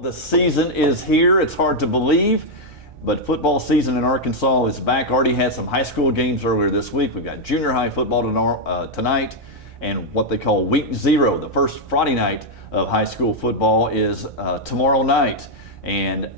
The season is here. It's hard to believe, but football season in Arkansas is back. Already had some high school games earlier this week. We've got junior high football tonight, and what they call week 0, the first Friday night of high school football, is tomorrow night. And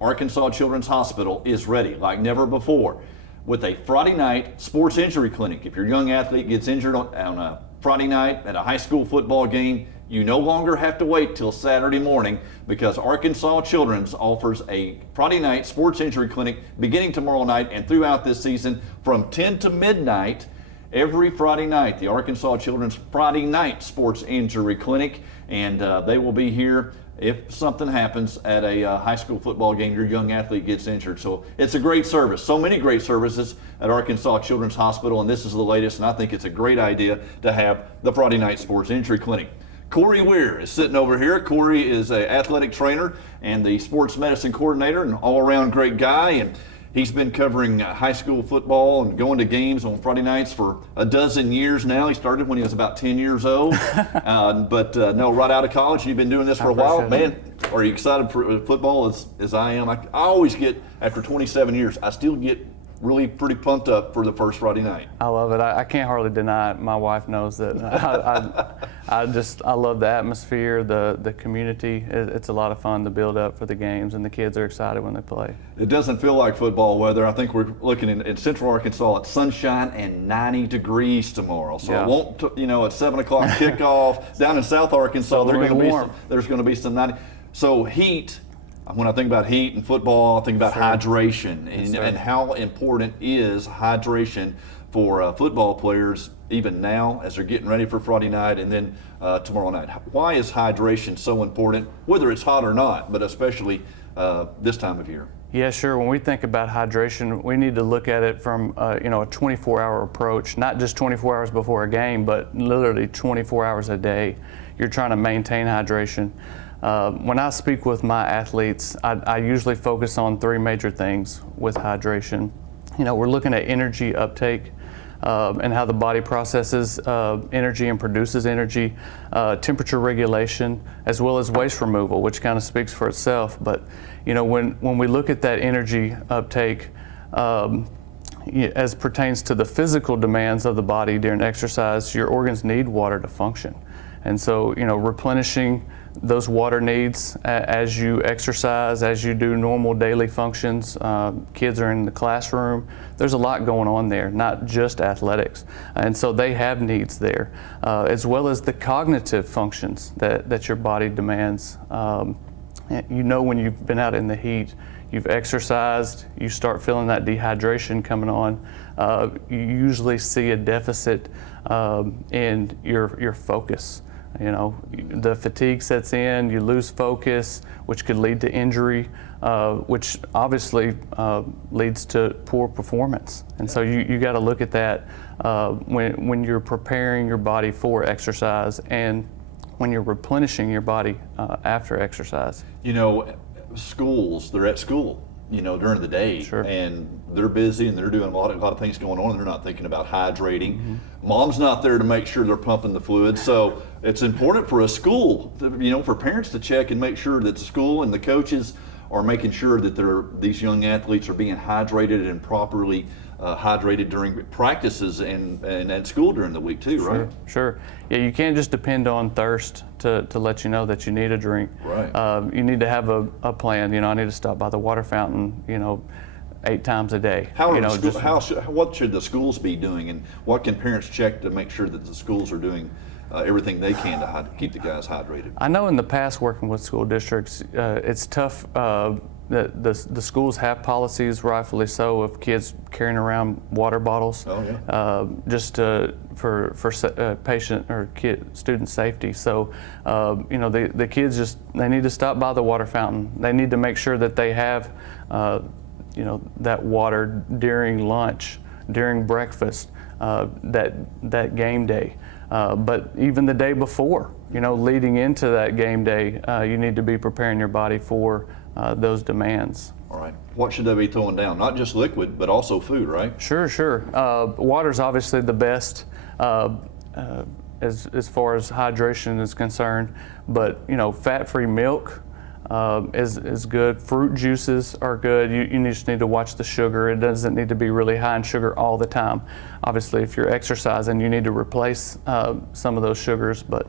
Arkansas Children's Hospital is ready like never before with a Friday night sports injury clinic. If your young athlete gets injured on a Friday night at a high school football game, you no longer have to wait till Saturday morning, because Arkansas Children's offers a Friday night sports injury clinic beginning tomorrow night and throughout this season from 10 to midnight every Friday night. The Arkansas Children's Friday night sports injury clinic, and they will be here if something happens at a high school football game, your young athlete gets injured. So it's a great service. So many great services at Arkansas Children's Hospital, and this is the latest, and I think it's a great idea to have the Friday night sports injury clinic. Corey Weir is sitting over here. Corey is an athletic trainer and the sports medicine coordinator, and all-around great guy. And he's been covering high school football and going to games on Friday nights for a dozen years now. He started when he was about 10 years old. No, right out of college. You've been doing this for a while. Man, are you excited for football as I am? I always get, after 27 years, I still get really pretty pumped up for the first Friday night. I love it. I can't hardly deny it. My wife knows that. I love the atmosphere, the community. It's a lot of fun to build up for the games, and the kids are excited when they play. It doesn't feel like football weather. I think we're looking in Central Arkansas at sunshine and 90 degrees tomorrow. So It won't, at 7 o'clock kickoff. Down in South Arkansas, there's going to be some 90. So heat. When I think about heat and football, I think about hydration, and how important is hydration for football players even now as they're getting ready for Friday night and then tomorrow night. Why is hydration so important, whether it's hot or not, but especially this time of year? Yeah, sure. When we think about hydration, we need to look at it from a 24-hour approach, not just 24 hours before a game, but literally 24 hours a day. You're trying to maintain hydration. When I speak with my athletes, I usually focus on 3 major things with hydration. We're looking at energy uptake and how the body processes energy and produces energy, temperature regulation, as well as waste removal, which kind of speaks for itself. But when we look at that energy uptake, as pertains to the physical demands of the body during exercise, your organs need water to function. And so, replenishing those water needs as you exercise, as you do normal daily functions. Kids are in the classroom. There's a lot going on there, not just athletics. And so they have needs there, as well as the cognitive functions that your body demands. When you've been out in the heat, you've exercised, you start feeling that dehydration coming on. You usually see a deficit in your focus. The fatigue sets in, you lose focus, which could lead to injury, which obviously leads to poor performance. And so you got to look at that when you're preparing your body for exercise and when you're replenishing your body after exercise. Schools, they're at school, during the day, sure, and they're busy and they're doing a lot of things going on, and they're not thinking about hydrating. Mom's not there to make sure they're pumping the fluid. So it's important for a school, for parents to check and make sure that the school and the coaches are making sure that these young athletes are being hydrated and properly hydrated during practices and at school during the week too, right? Sure. Yeah, you can't just depend on thirst to let you know that you need a drink. Right. You need to have a plan. I need to stop by the water fountain, 8 times a day. What should the schools be doing, and what can parents check to make sure that the schools are doing everything they can to keep the guys hydrated? I know in the past, working with school districts, it's tough. The schools have policies, rightfully so, of kids carrying around water bottles, just for patient or student safety. So, the kids they need to stop by the water fountain. They need to make sure that they have, that water during lunch, during breakfast, that game day. But even the day before, leading into that game day, you need to be preparing your body for those demands. All right. What should they be throwing down? Not just liquid, but also food, right? Sure. Water's obviously the best as far as hydration is concerned, but fat-free milk, is good. Fruit juices are good. You just need to watch the sugar. It doesn't need to be really high in sugar all the time. Obviously, if you're exercising, you need to replace some of those sugars, but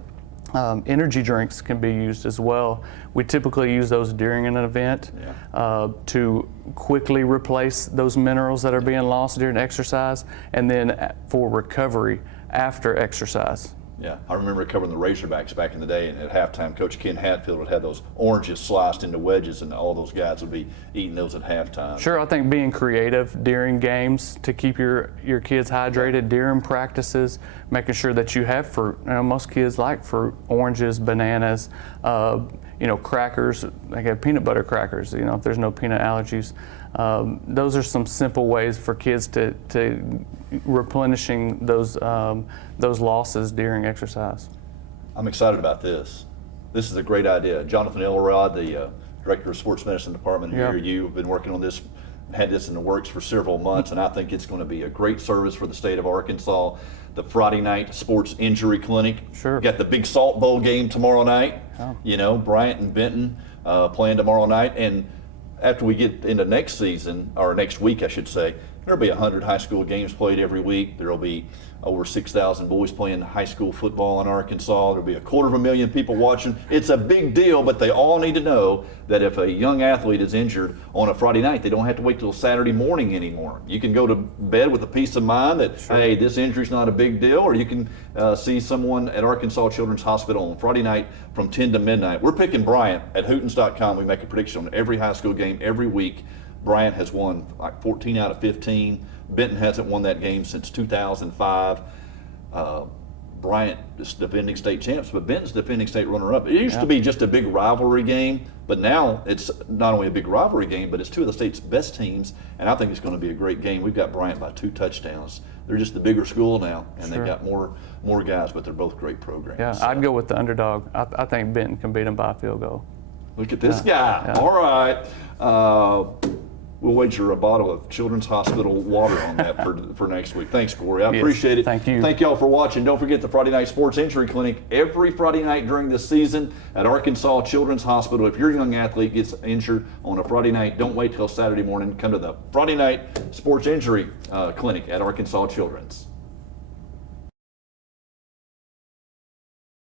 energy drinks can be used as well. We typically use those during an event to quickly replace those minerals that are being lost during exercise, and then for recovery after exercise. Yeah, I remember covering the Razorbacks back in the day, and at halftime, Coach Ken Hatfield would have those oranges sliced into wedges, and all those guys would be eating those at halftime. Sure, I think being creative during games to keep your kids hydrated during practices, making sure that you have fruit. You know, most kids like fruit, oranges, bananas, crackers. They have peanut butter crackers, if there's no peanut allergies. Those are some simple ways for kids to replenishing those losses during exercise. I'm excited about this. This is a great idea. Jonathan Elrod, the Director of Sports Medicine Department here, you've been working on this, had this in the works for several months, and I think it's going to be a great service for the state of Arkansas. The Friday night sports injury clinic. Sure. Got the big Salt Bowl game tomorrow night. Oh. Bryant and Benton playing tomorrow night, and after we get into next season, or next week I should say, there'll be 100 high school games played every week. There'll be over 6,000 boys playing high school football in Arkansas. There'll be 250,000 people watching. It's a big deal, but they all need to know that if a young athlete is injured on a Friday night, they don't have to wait till Saturday morning anymore. You can go to bed with a peace of mind that, hey, this injury's not a big deal, or you can see someone at Arkansas Children's Hospital on Friday night from 10 to midnight. We're picking Bryant at Hootens.com. We make a prediction on every high school game every week. Bryant has won like 14 out of 15. Benton hasn't won that game since 2005. Bryant is defending state champs, but Benton's defending state runner-up. It used to be just a big rivalry game, but now it's not only a big rivalry game, but it's two of the state's best teams, and I think it's going to be a great game. We've got Bryant by 2 touchdowns. They're just the bigger school now, and they've got more guys, but they're both great programs. Yeah, so. I'd go with the underdog. I think Benton can beat them by a field goal. Look at this guy. Yeah. All right. We'll wager a bottle of Children's Hospital water on that for next week. Thanks, Corey. I appreciate it. Thank you. Thank y'all for watching. Don't forget the Friday Night Sports Injury Clinic every Friday night during the season at Arkansas Children's Hospital. If your young athlete gets injured on a Friday night, don't wait till Saturday morning. Come to the Friday Night Sports Injury Clinic at Arkansas Children's.